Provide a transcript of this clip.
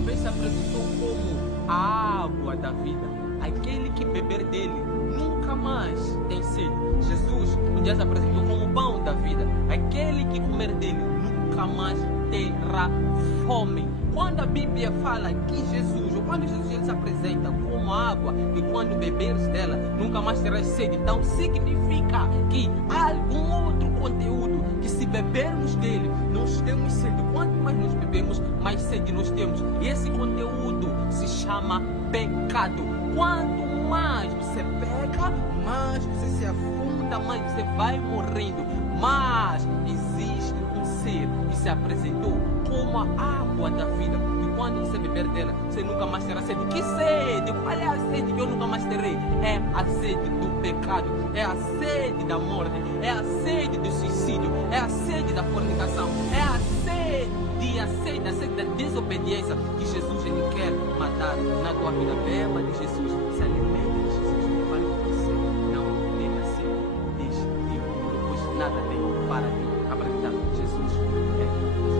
vez se apresentou como a água da vida. Aquele que beber dele nunca mais tem sede. Jesus um dia se apresentou como o pão da vida. Aquele que comer dele nunca mais terá fome. Quando a Bíblia fala que Jesus, ou quando Jesus ele se apresenta como água, que quando beberes dela nunca mais terás sede, então significa que há algum outro conteúdo que, se bebermos dele, nós temos sede. Quanto mais nos bebemos, mais sede nós temos. E esse conteúdo se chama pecado. Quanto mais você pega, mais você se afunda, mais você vai morrendo. Mas existe um ser que se apresentou como a água da vida, e quando você beber dela, você nunca mais terá sede. Que sede? Qual é a sede que eu nunca mais terei? É a sede do pecado, é a sede da morte, é a sede do suicídio, é a sede da fornicação, é a sede da desobediência que Jesus ele quer matar na tua vida. Beba de Jesus, se alimente de Jesus, fale com você, não tenha sede, deixe de pois nada tem para te apresentar. Jesus é